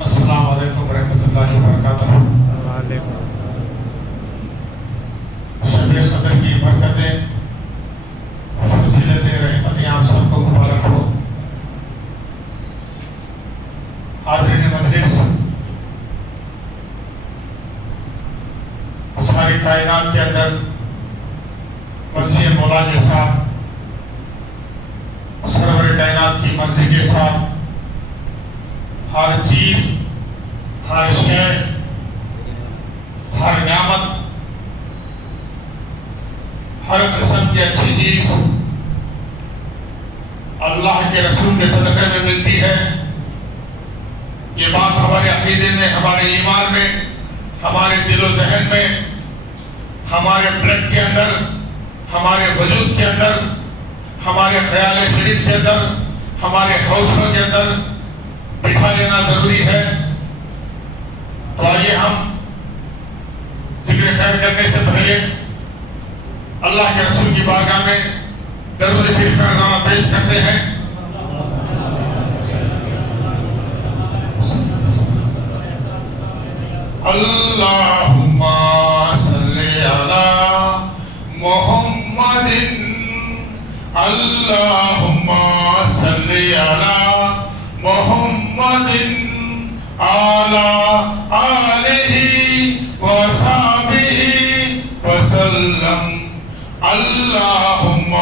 السلام علیکم ورحمۃ اللہ وبرکاتہ۔ شب قدر کی برکتیں، فضیلتیں، رحمتیں آپ سب کو مبارک ہو۔ حاضرین مجلس، ساری کائنات کے اندر مرضی مولا کے ساتھ، سرور کائنات کی مرضی کے ساتھ ہر چیز، ہر شے، ہر نعمت، ہر قسم کی اچھی چیز اللہ کے رسول کے صدقے میں ملتی ہے۔ یہ بات ہمارے عقیدے میں، ہمارے ایمان میں، ہمارے دل و ذہن میں، ہمارے بلڈ کے اندر، ہمارے وجود کے اندر، ہمارے خیال شریف کے اندر، ہمارے حوصلوں کے اندر بٹھا لینا ضروری ہے۔ تو آئیے ہم ذکر خیر کرنے سے پہلے اللہ کے رسول کی بارگاہ میں درود شریف کا نذرانہ پیش کرتے ہیں۔ اللہم صلی علی محمد، اللہم صلی علی محمد علی آلہ وصحبہ وسلم۔ اللہم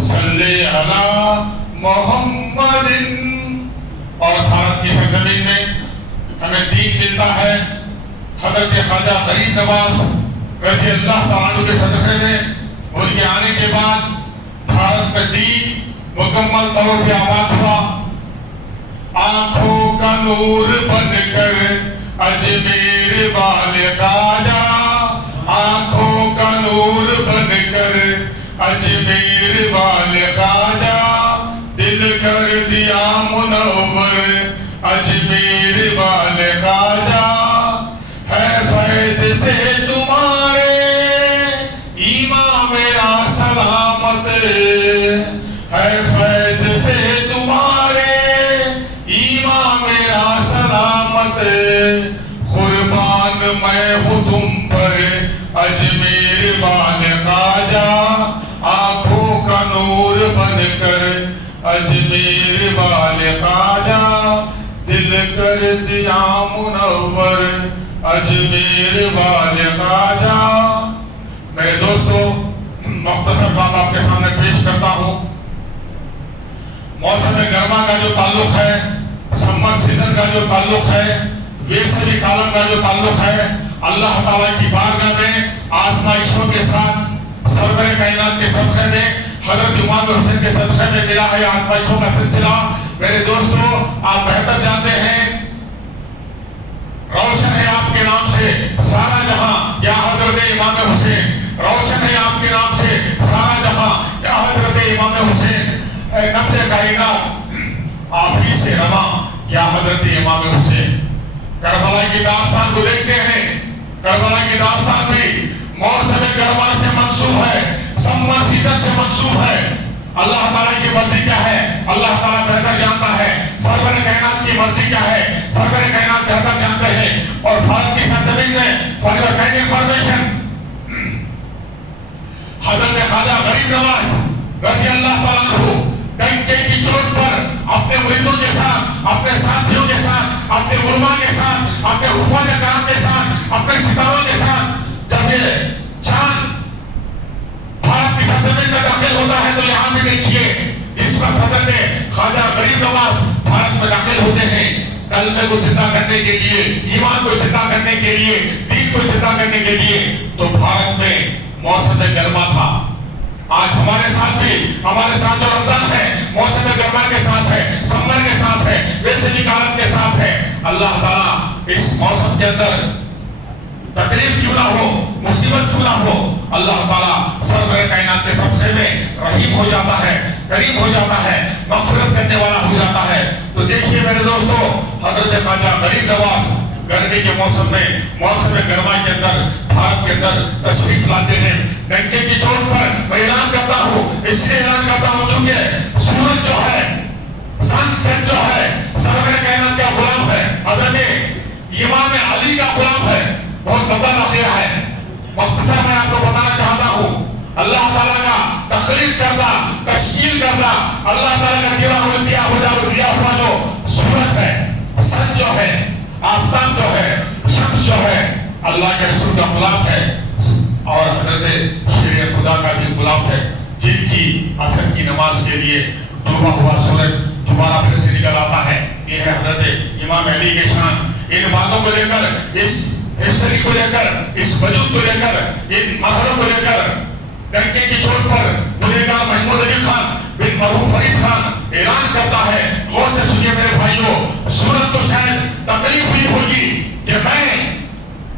صلی علی محمد۔ اور بھارت کی سرزمین میں ہمیں دین ملتا ہے حضرت خواجہ غریب نواز رضی اللہ تعالیٰ عنہ کے صدقے میں۔ ان کے آنے کے بعد بھارت میں دین مکمل طور پہ آباد ہوا۔ آنکھوں کا نور بن کر اجمیر والے خواجہ، آنکھوں کا نور بن کر اجمیر والے خواجہ، دل کر دیا منور اجمیر والے خواجہ۔ ہے فیض سے تمہارے ایمان میرا سلامت، ہے فیض سے تمہارے ایمان میرا سلامت، قربان میں ہوں تم پر اجمیر والے خواجہ، آنکھوں کا نور بن کر اجمیر والے خواجہ، دل کر دیا منور اجمیر والے خواجہ۔ میرے دوستو، مختصر بات آپ کے سامنے پیش کرتا ہوں۔ موسم گرما کا جو تعلق ہے، سمر سیزن کا جو تعلق ہے، ویسوی کالم کا جو تعلق ہے، اللہ تعالیٰ کی بارگاہ میں آزمائشوں کے ساتھ سرور کائنات کے صدقے میں، حضرت امام حسین کے صدقے میں ملا ہے آزمائشوں کا سلسلہ۔ میرے دوستو، آپ بہتر جانتے ہیں، روشن ہے آپ کے نام سے سارا جہاں یا حضرت امام حسین، روشن ہے آپ کے نام سے سارا جہاں یا حضرت امام حسین، نبض کائنات آپ ہی سے رواں یا حضرت امام حسین۔ کربلا کی داستان کو دیکھتے ہیں، کربلا کی داستان بھی موسم گرما سے منسوب ہے، سمر سیزن سے منسوب ہے۔ اللہ تعالیٰ کی مرضی کیا ہے اللہ تعالیٰ بہتر جانتا ہے، سرور کائنات کی مرضی کیا ہے سرور کائنات بہتر جانتے ہیں۔ اور بھارت کی سرزمین میں فار یور کائنڈ انفارمیشن، حضرت خواجہ غریب نواز رضی اللہ تعالیٰ عنہ ڈنکے کی چوٹ پر اپنے مریدوں کے ساتھ، اپنے ساتھیوں کے ساتھ، اپنے علماء کے ساتھ، اپنے حفاظ کرام کے ساتھ، اپنے ستاروں کے ساتھ جب یہ چاند بھارت کی سرزمین میں داخل ہوتا ہے تو یہاں بھی دیکھیے جس وقت حضرت خواجہ غریب نواز بھارت میں داخل ہوتے ہیں، کلمے کو زندہ کرنے کے لیے، ایمان کو زندہ کرنے کے لیے، دین کو زندہ کرنے کے لیے، تو بھارت میں موسم گرما تھا۔ آج ہمارے ساتھ بھی، ہمارے ساتھ جو رمضان ہے موسم گرما کے ساتھ ہے، سمر کے ساتھ ہے، ویسوی کالم کے ساتھ ہے۔ اللہ تعالیٰ اس موسم کے اندر تکلیف کیوں نہ ہو، مصیبت کیوں نہ ہو، اللہ تعالیٰ سرور کائنات کے صدقے میں رحیم ہو جاتا ہے، کریم ہو جاتا ہے، مغفرت کرنے والا ہو جاتا ہے۔ تو دیکھیے میرے دوستو، حضرت خواجہ غریب نواز گرمی کے موسم میں، موسم گرما کے اندر، بھارت کے اندر تشریف لاتے ہیں۔ ڈنکے کی چوٹ پر میں اعلان کرتا ہوں، اس لیے اعلان کرتا ہوں کیونکہ سورج جو ہے، سن جو ہے، سرور کائنات کا غلام ہے، حضرت امام علی کا غلام ہے. بہت لمبا واقعہ ہے, مختصر میں آپ کو بتانا چاہتا ہوں. اللہ تعالیٰ کا تخلیق کردہ, تشکیل کردہ, اللہ تعالیٰ کا دیا ہوا جو سورج ہے, سن جو ہے, آفتاب جو ہے, شمس جو ہے, اللہ کے رسول کا غلام ہے. اور حضرت شیر خدا کا بھی غلام ہے, جن کی عصر کی نماز کے لیے ڈوبا ہوا سورج دوبارہ پھر سے نکل آتا ہے. یہ ہے حضرت امام علی کے شان. ان باتوں کو لے کر, اس ہسٹری کو لے کر, اس وجود کو لے کر, ان مرحلوں کو لے کر ڈنکے کی چوٹ پر گنہگار محمود علی خان بن مرحوم فرید خان اعلان کرتا ہے. غور سے سنیے میرے بھائیوں, سورت کو شاید تکلیف ہوئی ہوگی کہ میں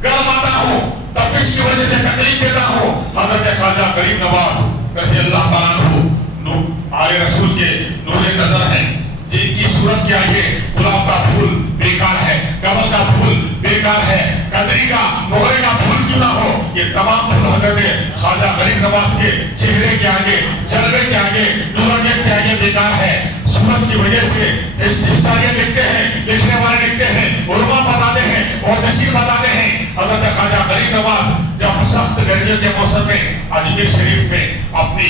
گرم آتا ہوں, تپش کی وجہ سے تکلیف دیتا ہوں. حضرت خواجہ غریب نواز رضی اللہ تعالیٰ عنہ آل رسول کے نور نظر ہیں, جن کی صورت کے آگے گلاب کا پھول بیکار ہے, کمل کا پھول بیکار ہے, کدری کا, موہرے کا پھول کیوں نہ ہو, یہ تمام پھول حضرت خواجہ غریب نواز کے چہرے کے آگے, جلوے کے آگے, نورانیت کے آگے بیکار ہے. صورت کی وجہ سے ہسٹوریئن لکھتے ہیں, لکھنے والے لکھتے ہیں, علماء بتاتے ہیں, محدثین بتاتے ہیں, حضرت خواجہ غریب نواز جب سخت گرمیوں کے موسم میں اجمیر شریف میں اپنی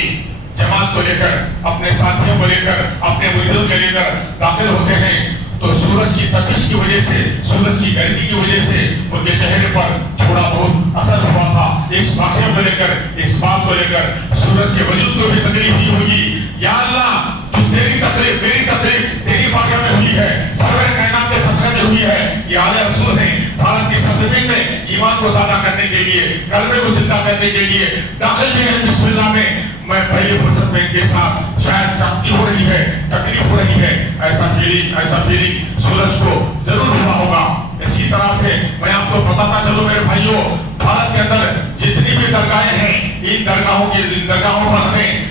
جماعت کو لے کر, اپنے ساتھیوں کو لے کر, اپنے مریدوں کو لے کر داخل ہوتے ہیں, تو سورج کی تپش کی وجہ سے, سورج کی گرمی کی وجہ سے ان کے چہرے پر تھوڑا بہت اثر ہوا تھا. اس واقعے کو لے کر, اس بات کو لے کر سورج کے وجود کو بھی تکلیف ہوئی ہوگی. یا اللہ, تیری تقریب, میری تقریب تیری بارگاہ میں ہوئی ہے, سرور کائنات کے صدقے میں ہوئی ہے. یہ آل رسول ہیں, بھارت کی سرزمین میں ایمان کو تازہ کرنے کے لیے, کلمے کو زندہ کرنے کے لیے داخل بھی ہیں. بسم اللہ میں میں پہلی فرصت میں ان کے ساتھ شاید سختی ہو رہی ہے, تکلیف ہو رہی ہے, ایسا فیلنگ سورج کو ضرور ہوا ہوگا. اسی طرح سے میں آپ کو بتاتا چلوں میرے بھائیوں, بھارت کے اندر جتنی بھی درگاہیں ہیں, ان درگاہوں پر ہمیں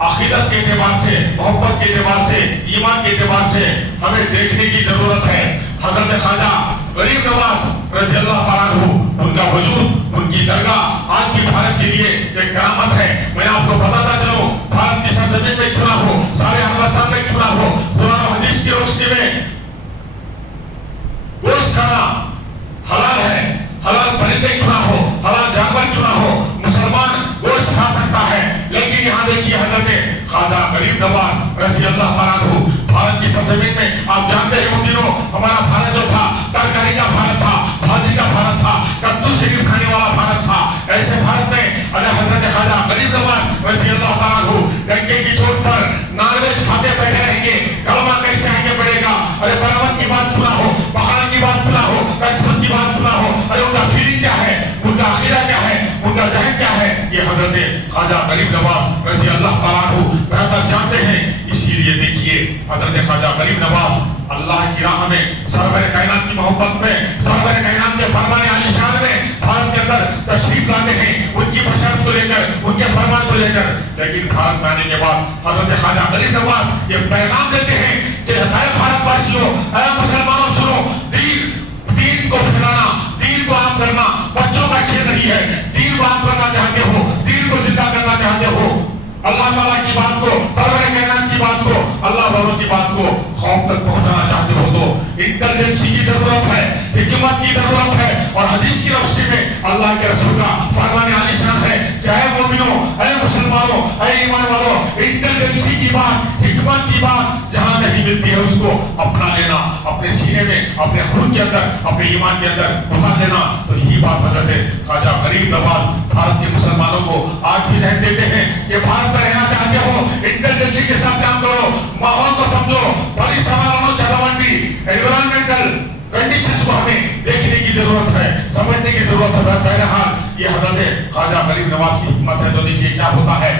عقیدت کے اعتبار سے, محبت کے اعتبار سے, ایمان کے اعتبار سے ہمیں دیکھنے کی ضرورت ہے. حضرت خواجہ غریب نواز رضی اللہ تعالیٰ عنہ, ان کا وجود, ان کی درگاہ آج بھی بھارت کے لیے ایک کرامت ہے. میں آپ کو بتاتا چلوں, بھارت کی سرزمین میں کیوں نہ ہو, سارے افغانستان میں کیوں نہ ہو, قرآن و حدیث کی روشنی میں گوشت کھانا حلال ہے, حلال پرندے کیوں نہ ہو, حلال جانور کیوں نہ ہو, مسلمان گوشت کھا سکتا ہے. لیکن یہاں دیکھیے حضرت خواجہ غریب نواز رضی اللہ تعالیٰ عنہ, بھارت کی سرزمین میں آپ جانتے ہیں ان دنوں ہمارا بھارت جو تھا ترکاری کا بھارت تھا, بھاجی کا بھارت تھا, کدو شریف کھانے والا بھارت تھا. ایسے بھارت میں اگر حضرت خواجہ غریب نواز رضی اللہ تعالیٰ عنہ ڈنکے کی چوٹ پر نان ویج کھاتے بیٹھے رہیں گے, کلمہ کیسے آگے بڑھے گا؟ ارے برابر کی بات کیوں نہ ہو, پہاڑ کی بات کیوں نہ ہو, کچھ کی بات کیوں نہ ہو. ارے ان کا فیلنگ کیا ہے, ان کا عقیدہ کیا ہے, ان کا ذہن کیا ہے, یہ حضرت خواجہ غریب نواز رضی اللہ تعالیٰ عنہ بہتر جانتے ہیں. اسی لیے دیکھیے حضرت خواجہ غریب نواز اللہ کی راہ میں, سرور کائنات کی محبت میں, سرور کائنات کے فرمان عالی شان میں بھارت کے اندر تشریف لاتے ہیں, ان کی بشارت کو لے کر, ان کے فرمان کو لے کر. لیکن بھارت میں آنے کے بعد حضرت خواجہ غریب نواز یہ پیغام دیتے ہیں کہ اے بھارت واسیوں, اے مسلمانوں سنو, دین کو پھیلانا, دین کو عام کرنا بچوں کا کھیل نہیں ہے. دین کو عام کرنا چاہتے ہو, دین کو زندہ کرنا چاہتے ہو, اللہ تعالیٰ کی بات کو, سرور کائنات کی بات کو, اللہ والوں کی بات کو قوم تک پہنچانا چاہتے ہو تو انٹیلیجنسی کی ضرورت ہے, حکمت کی ضرورت ہے. اور حدیث کی روشنی میں اللہ کے رسول کا فرمان عالی شان ہے کہ اے مومنوں, اے مسلمانوں, اے ایمان والوں, انٹیلیجنسی کی بات, حکمت کی بات جہاں نہیں ملتی ہے اس کو اپنا لینا, اپنے سینے میں, اپنے خون کے اندر, اپنے ایمان کے اندر اتار لینا. تو یہی بات حضرت خواجہ غریب نواز بھارت کے مسلمانوں کو آج بھی ذہن دیتے ہیں کہ بھارت میں رہنا چاہتے ہو, انٹیلیجنسی کے ساتھ کام کرو, ماحول کو سمجھو, بڑی سوالوں چلوانڈی انوائرمنٹل کنڈیشنز کو ہمیں دیکھنے کی ضرورت ہے, سمجھنے کی ضرورت ہے. بہرحال یہ حضرت خواجہ غریب نواز کی حکمت ہے. تو دیکھیے کیا ہوتا ہے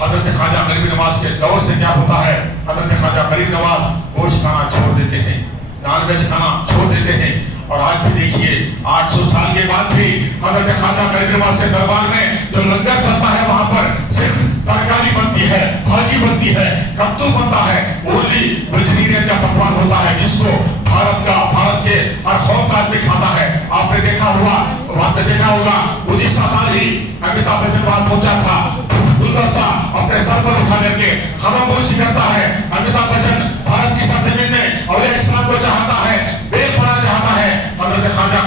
حضرت خواجہ غریب نواز کے دور سے, کیا ہوتا ہے. حضرت خواجہ غریب نواز گوشت کھانا چھوڑ دیتے ہیں, نان ویج کھانا چھوڑ دیتے ہیں. اور آج بھی دیکھیے 800 سال کے بعد بھی حضرت خواجہ غریب نواز کے دربار میں جو لنگر چلتا ہے وہاں پر صرف ترکاری بنتی ہے, بھاجی بنتی ہے, کدو بنتا ہے, اونلی ویجیٹیرین کا پکوان ہوتا ہے جس کو بھارت کے ہر قوم کا آدمی کھاتا ہے. آپ نے دیکھا ہوگا گزشتہ سال ہی امیتابھ بچن وہاں پہنچا تھا, گلدستہ اپنے سر پر اٹھا کر کے خبر پوشی کرتا ہے. امیتابھ بچن بھارت کی سرزمین میں اولیاء اسلام کو چاہتا ہے, بے پناہ چاہتا ہے. حضرت خواجہ